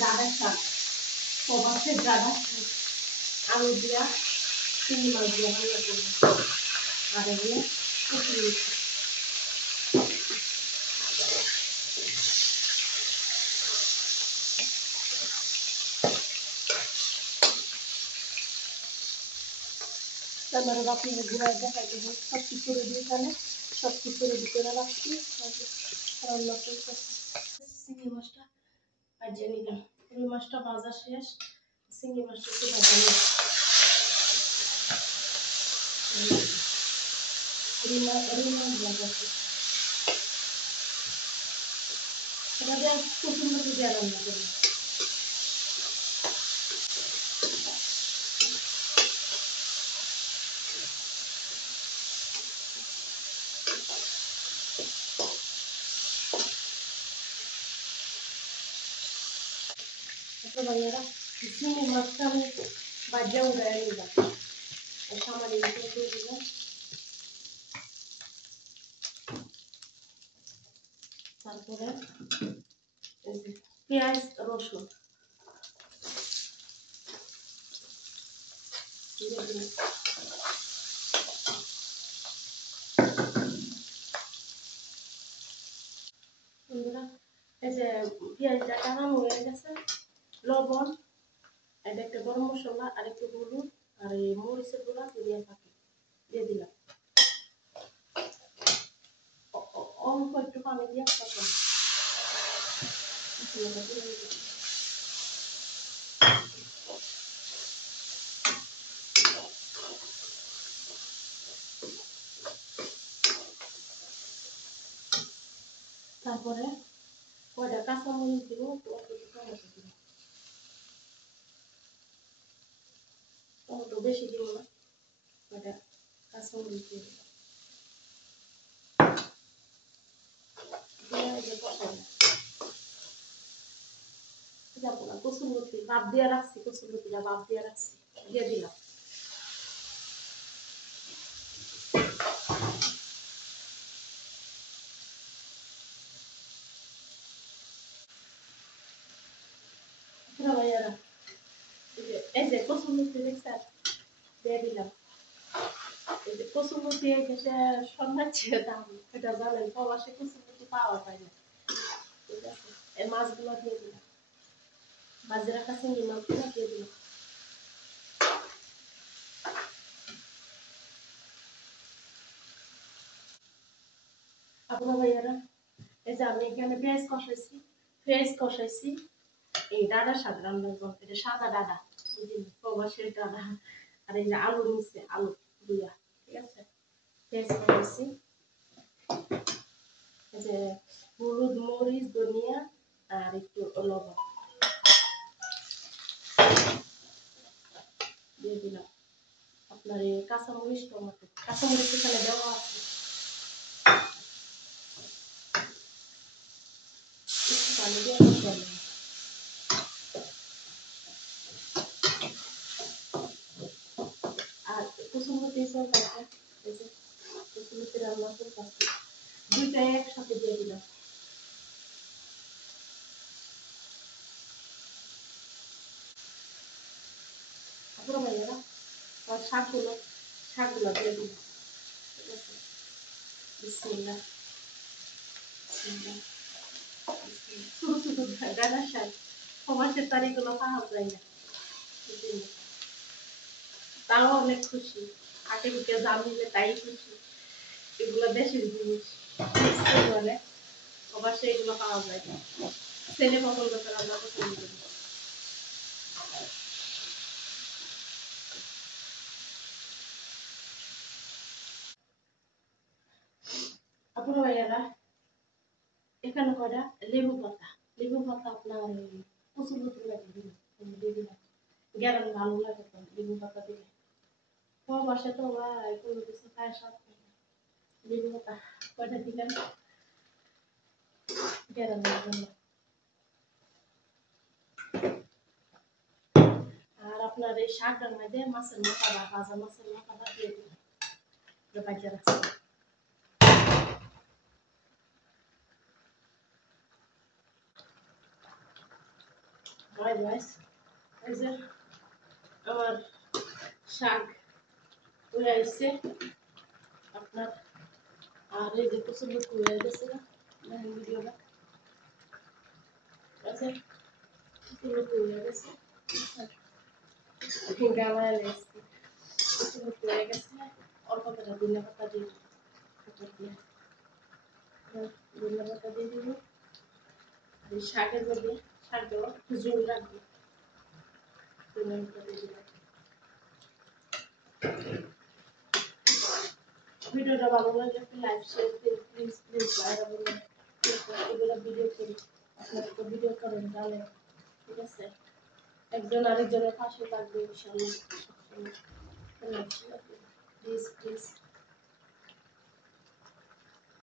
দাদা শাক প্রবাসের দাদা আলু দিয়া চিংড়ি মাছ দিয়া রান্না করবো আর এগুলো তারপরে বাকি ঘুরে দেখাই দেবো সব কিছু রেডি এখানে সব কিছু রেডি করে রাখছি রান্না করতে চিংড়ি মাছটা ভাজিয়ে নিলাম রুই মাছটা ভাজা শেষ চিংড়ি মাছটা একটু ভাজা নিলাম রুই মাছ ভাজা এটা দিয়ে প্রচুর মতো দিয়ে রান্না করবো ভাইয়ারা চিংড়ি মাছটা আমি ভাজিয়ে উড়াই নিলাম সামান্য দিয়ে দিলাম তারপরে পেঁয়াজ রসুন দিয়ে দিলাম এই যে পেঁয়াজটা টানানো হয়ে গেছে লবণ এটা একটা গরম মশলা আর একটু হলুদ আর এই মরিচের গুঁড়া ধনিয়া পাতা দিয়ে দিলাম অল্প একটু পানি দিয়ে তখন তারপরে কয়টা কাঁচামরিচ দিব টমেটো বেশি দিব না কয়টা কাঁচামরিচ দিয়ে যাবো না কসুরমুখী বাপ দিয়ে রাখছি কসুরমুখীটা বাপ দিয়ে রাখছি দিয়ে দিলাম ভাইয়ারা এই যে কসুরমুখী দেখছেন দিয়ে দিলাম এই যে কসুরমুখী এসে সন্ধ্যাচ্ছে দাম এটা জানেন প্রবাসে কসুরমুখী পাওয়া যায় না ঠিক আছে এই মাছগুলো দিয়ে দিলাম ভাজি রাখা চিংড়ি মাছগুলো দিয়ে দিলাম আপনার ভাইয়ারা এই যে আমি এখানে পেঁয়াজ কষাইছি এই ডাঁডা শাক রান্না করতে এটা সাদা ডাঁডা প্রবাসের ডাঁডা আর এই যে আলু নিচ্ছে আলু দুইয়া ঠিক আছে পেঁয়াজ কষাইছি এই যে হলুদ মরিচ ধনিয়া আর একটু লবণ দিয়ে দিলাম আপনার এই কাঁচামরিচ টমেটো কাঁচামরিচ এখানে দেওয়া আছে পানি দিয়ে আর কসুরমুখী কসুরমুখী রান্না করতে দুইটাই একসাথে দিয়ে দিলাম আপনার ভাইয়ারা আর শাকগুলো দিয়ে দিলাম ঠিক আছে বিসমিল্লাহ ছোট ছোট ডাঁডা শাক প্রবাসের তারিখগুলো পাওয়া যায় না তাও অনেক খুশি আগে বুকে জাম নিলে তাই খুশি এগুলো দেশের জিনিস বলে প্রবাসে এগুলো পাওয়া যায় না ছেলে পছন্দ করে আমরা পছন্দ করি আপনার ভাইয়ারা এখানে কয়টা লেবু পাতা আপনার প্রচুর লাগে দিয়ে দিলাম গ্যারান ভালো লাগে লেবু পাতা দিলে প্রবাসে তো ভাই কোনো কিছু খায় স্বাদ লেবু পাতা কয়টা দিলাম গ্যারানের জন্য আর আপনার এই শাকের মধ্যে মাছের মাথাটা ভাজা মাছের মাথাটা দিয়ে দিবেন বাজিয়ে রাখছি এই যে আমার শাক হয়ে আসছে আপনার আর এই যে কচুর লুচি হয়ে গেছে না দেখেন ভিডিওটা আছে কচুর লুচি হয়ে গেছে গামায় লেগেছে কচুর লুচি হয়ে গেছে অল্প করে ধনিয়া পাতা দিয়ে ধনিয়া পাতা দিয়ে দিব এই শাকের মধ্যে শাক দেওয়া ঝোল রাখবো ধনিয়া পাতা দিয়ে দিব ভিডিওটা ভালো লাগলে একটু লাইক শেয়ার করুন প্লিজ লাইক করুন এগুলো ভিডিও করি আপনারা তো ভিডিও করেন তাহলে ঠিক আছে একজন আরেকজনের পাশে থাকবে ইনশাআল্লাহ প্লিজ